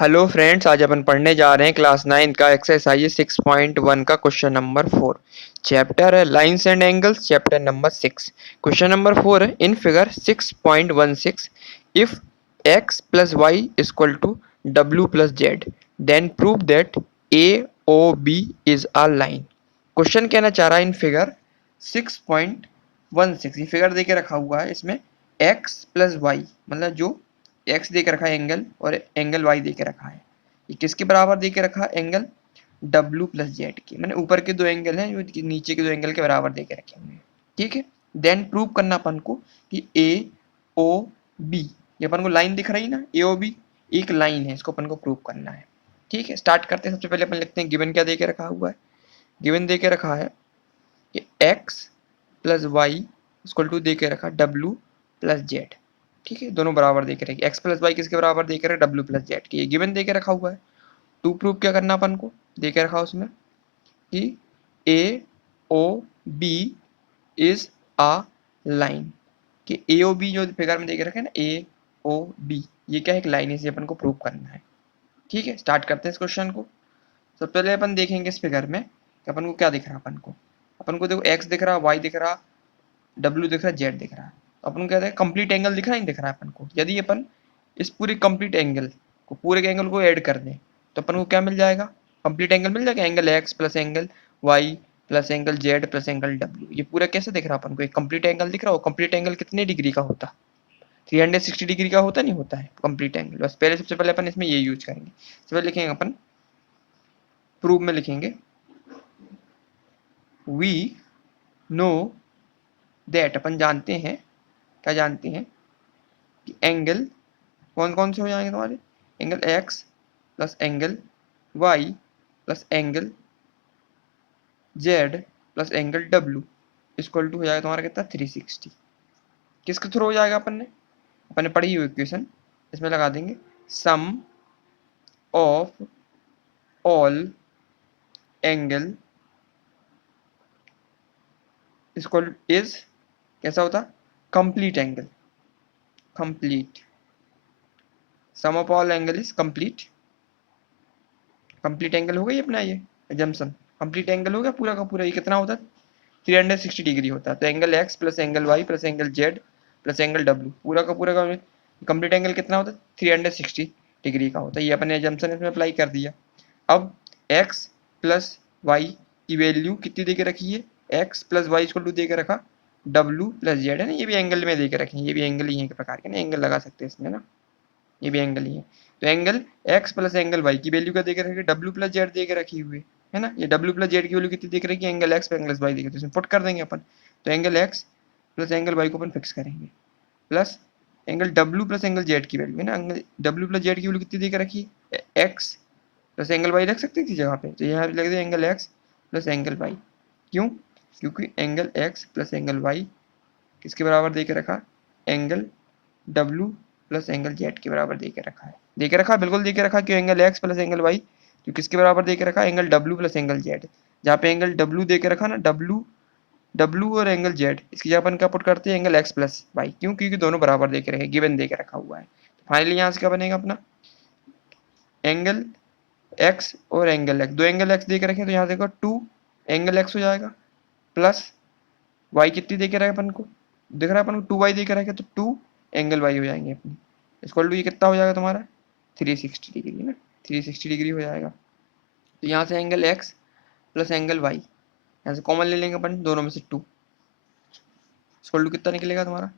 Hello friends, आज अपन पढ़ने जा रहे हैं क्लास 9 का एक्सरसाइज 6.1 का क्वेश्चन नंबर 4। चैप्टर है lines and angles, chapter number 6। Question number 4 है in figure 6.16 if x plus Y equal to W plus Z then prove that A O B is a line. Question कहना चाह रहा है in figure 6.16, ये figure देके रखा हुआ है, इसमें x प्लस वाई मतलब जो एक्स दे के रखा है एंगल और एंगल वाई दे के रखा है, ये किसके बराबर दे के रखा है? एंगल डब्ल्यू प्लस जेड के, मैंने ऊपर के दो एंगल हैं जो नीचे के दो एंगल के बराबर दे के रखे हुए हैं। ठीक है, देन प्रूव करना अपन को कि ए ओ बी, ये अपन को लाइन दिख रही ना, ए ओ बी एक लाइन है, इसको अपन को प्रूव करना है। ठीक है, स्टार्ट करते हैं। सबसे पहले अपन लिखते हैं गिवन क्या दे के रखा हुआ है। गिवन दे के रखा है कि X plus Y equal to दे के रखा डब्ल्यू प्लस जेड। ठीक है, दोनों बराबर दे के रखे, एक्स प्लस वाई किसके बराबर दे के रखे? डब्ल्यू प्लस जेड के। ये गिवन दे के रखा हुआ है। टू प्रूव क्या करना अपन को? दे के रखा उसमें कि A O B is a line, कि ए ओ बी जो फिगर में दे के रखे हैं ना, ए ओ बी, ये क्या है? एक लाइन है, इसे अपन को प्रूव करना है। ठीक है, स्टार्ट करते हैं इस क्वेश्चन को। सबसे पहले अपन देखेंगे इस फिगर में कि अपन को क्या दिख रहा है। अपन को देखो एक्स दिख रहा, वाई दिख रहा, डब्ल्यू दिख रहा है, जेड दिख रहा है। तो अपन कहते हैं कंप्लीट एंगल दिख रहा है, नहीं दिख रहा है अपन को? यदि अपन इस पूरे कंप्लीट एंगल को, पूरे के एंगल को ऐड कर दें तो अपन को क्या मिल जाएगा? कंप्लीट एंगल मिल जाएगा। Angle X plus angle Y plus angle Z plus angle W, ये पूरा कैसे दिख रहा है अपन को? एक कंप्लीट एंगल दिख रहा हो। कंप्लीट एंगल कितने डिग्री का होता? 360 डिग्री का होता, नहीं होता है कंप्लीट एंगल? बस पहले सबसे पहले अपन इसमें ये यूज करेंगे। सबसे पहले लिखेंगे अपन, प्रूफ में लिखेंगे वी नो दैट, अपन जानते हैं, क्या जानते हैं? कि एंगल कौन कौन से हो जाएंगे तुम्हारे? Angle X plus angle Y plus angle Z plus angle W equal to हो जाएगा तुम्हारा कितना? 360। किसके थ्रू हो जाएगा? अपन ने पढ़ी हुई इक्वेशन, इसमें लगा देंगे sum of all angle equal is, कैसा होता? Complete angle, complete sum of all angle is complete. Complete angle हो गई अपना ये एजम्पशन, कंप्लीट एंगल हो गया पूरा का पूरा। ये कितना होता है? 360 डिग्री होता है। तो angle X plus angle Y plus angle Z plus angle W पूरा का पूरा का कंप्लीट एंगल कितना होता है? 360 डिग्री का होता है। ये अपने एजम्पशन इसमें अप्लाई कर दिया। अब एक्स प्लस वाई की वैल्यू कितनी दे के रखी है? एक्स प्लस वाई इसको दे के रखा डब्ल्यू प्लस जेड है ना, ये भी एंगल में दे के रखे, ये भी एंगल ही है एक प्रकार के ना, एंगल लगा सकते हैं इसमें ना, ये भी एंगल ही है। तो angle X plus angle Y की वैल्यू क्या दे के रखी? डब्ल्यू प्लस जेड दे के रखी हुई है ना। ये डब्ल्यू प्लस जेड की वैल्यू कितनी देख रही है? एंगल एक्स प्लस वाई देखे, तो इसमें पुट कर देंगे अपन। तो angle X plus angle Y को अपन फिक्स करेंगे, plus angle W plus angle Z की वैल्यू है ना, एंगल डब्ल्यू प्लस जेड की वैल्यू कितनी दे के रखी है? एक्स प्लस एंगल वाई रख सकते थी जगह पे, तो यहाँ पे लग दे angle X plus angle Y. क्यों? क्योंकि angle X plus angle Y किसके बराबर दे के रखा? Angle W plus angle Z के बराबर दे के रखा है। दे के रखा, बिल्कुल दे के रखा। क्यों? Angle X plus angle Y जो किसके बराबर दे के रखा? Angle W plus angle Z. जहाँ पे एंगल डब्ल्यू दे के रखा ना, डब्ल्यू डब्ल्यू और एंगल जेड, इसकी जगह अपन क्या पुट करते हैं? Angle X plus Y. क्यों? क्योंकि दोनों बराबर दे के रखे, गिवन दे के रखा हुआ है। फाइनली यहाँ से क्या बनेगा अपना? एंगल एक्स और एंगल एक्स, दो एंगल एक्स दे के रखे, तो यहाँ देखो 2 एंगल एक्स हो जाएगा, प्लस वाई कितनी दे के रखे अपन को? दिख रहा है अपन को 2 वाई दे के रखे, तो 2 एंगल वाई हो जाएंगे अपनी। इक्वल टू ये कितना हो जाएगा तुम्हारा? 360 डिग्री ना, 360 डिग्री हो जाएगा। तो यहाँ से angle X plus angle Y यहाँ से कॉमन ले लेंगे अपन, दोनों में से 2, इक्वल टू कितना निकलेगा तुम्हारा?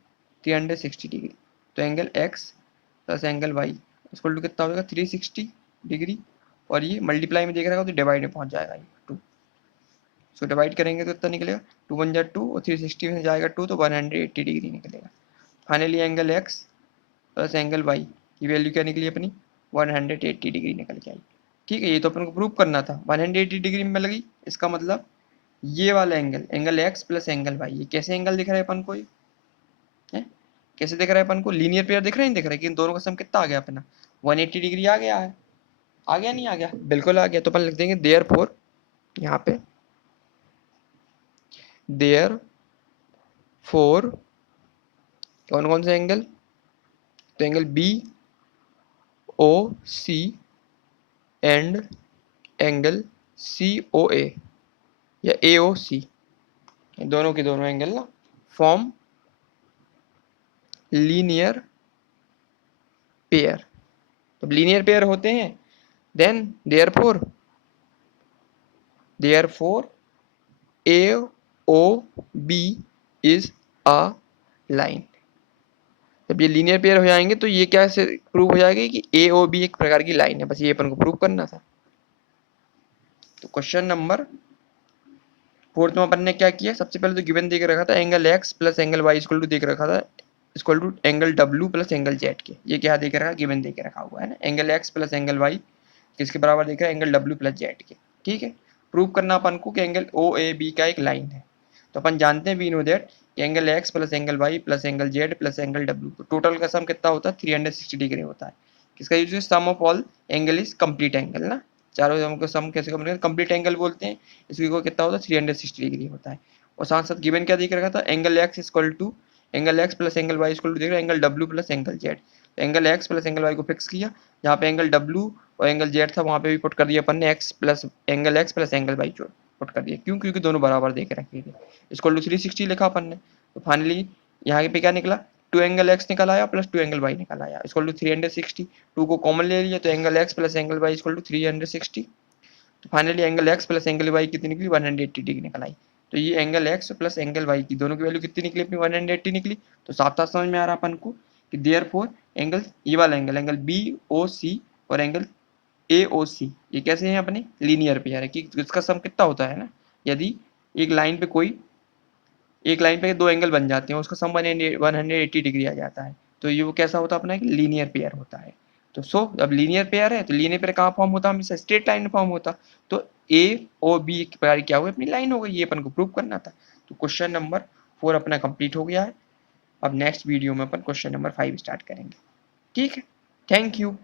360 डिग्री। तो angle X plus angle Y equal to कितना हो जाएगा? 360 डिग्री। और ये मल्टीप्लाई में देख रहा है तो डिवाइड में पहुंच जाएगा ये 2। इसको डिवाइड करेंगे तो कितना निकलेगा? 2 1 जा 2 और 360 में जाएगा 2, तो 180 डिग्री निकलेगा। Finally angle X plus angle Y की वैल्यू क्या निकली अपनी? 180 डिग्री निकल के आई। ठीक है, ये तो अपन को प्रूव करना था। 180 डिग्री में लगी, इसका मतलब ये वाला angle, angle X plus angle Y, ये कैसे एंगल दिख रहा है अपन को? ये है कैसे दिख रहा है अपन को? लीनियर पेयर दिख रहा है, नहीं दिख रहा है? कि इन दोनों का सम कितना आ गया अपना? 180 डिग्री आ गया है। आ गया नहीं आ गया? बिल्कुल आ गया। तो अपन लिख देंगे देयर फोर, यहाँ पे देयर फोर कौन कौन से एंगल? तो angle B O C and angle COA या AOC, दोनों के दोनों एंगल ना फॉर्म लीनियर पेयर। तो लीनियर पेयर होते हैं then therefore AOB is a line. जब ये लीनियर पेयर हो जाएंगे तो ये क्या से प्रूव हो जाएगा कि AOB एक प्रकार की लाइन है, बस ये अपन को प्रूव करना था। तो क्वेश्चन नंबर 4 में अपन ने क्या किया, सबसे पहले तो गिवन देख रखा था angle x plus angle y equal to देख रखा था equal to angle W plus angle Z के। ये क्या देख रखा है, गिवन देख रखा हुआ है ना, angle x plus angle y किसके बराबर देख रहा है, एंगल W प्लस Z के। ठीक है, प्रूव करना अपन को कि एंगल OAB का एक लाइन है। तो अपन जानते हैं we know that angle x plus angle y plus angle z plus angle W total का सम कितना होता है, 360 डिग्री होता है। किसका यूज है, sum of all angle is complete angle ना, चारों हमको सम कैसे कंप्लीट एंगल बोलते हैं। इसकी को कितना होता है, 360 डिग्री होता है। और साथ साथ गिवन क्या दिख रखा था, angle x equal to angle x plus angle y equal to देख रहा है angle W plus angle z। Angle x plus angle y को फिक्स किया, जहाँ पे एंगल W और एंगल z था वहाँ पे भी पुट कर दिया अपन ने x प्लस एंगल y जो पुट कर दिया। क्यों, क्योंकि दोनों बराबर देख रखे थे। इक्वल टू 360 लिखा अपन ने। तो फाइनली यहाँ पे क्या निकला, 2 एंगल x निकल आया प्लस 2 एंगल y निकल आया इक्वल टू 360। 2 को कॉमन ले लिया तो angle x plus angle y equal to 360। तो finally angle x plus angle y कितनी निकली, 180 डिग्री निकल आई। तो ये angle x plus angle y की दोनों की वैल्यू कितनी निकली अपनी, 180 निकली। तो साफ साफ समझ में आ रहा अपन को कि देयरफॉर एंगल ये वाला एंगल BOC और एंगल AOC ये कैसे हैं अपने, लीनियर पेयर है। कि इसका सम कितना होता है ना, यदि एक लाइन पे दो एंगल बन जाते हैं उसका सम 180 डिग्री आ जाता है। तो ये वो कैसा होता है अपना, एक लीनियर पेयर होता है। तो अब लीनियर पेयर है तो लीनियर पेयर कहाँ फॉर्म होता है, हमेशा स्ट्रेट लाइन में फॉर्म होता। तो ए और बी एक प्रकार क्या हुआ, अपनी लाइन हो गई, ये अपन को प्रूव करना था। तो क्वेश्चन नंबर 4 अपना कंप्लीट हो गया है। अब नेक्स्ट वीडियो में अपन क्वेश्चन नंबर 5 स्टार्ट करेंगे। ठीक है, थैंक यू।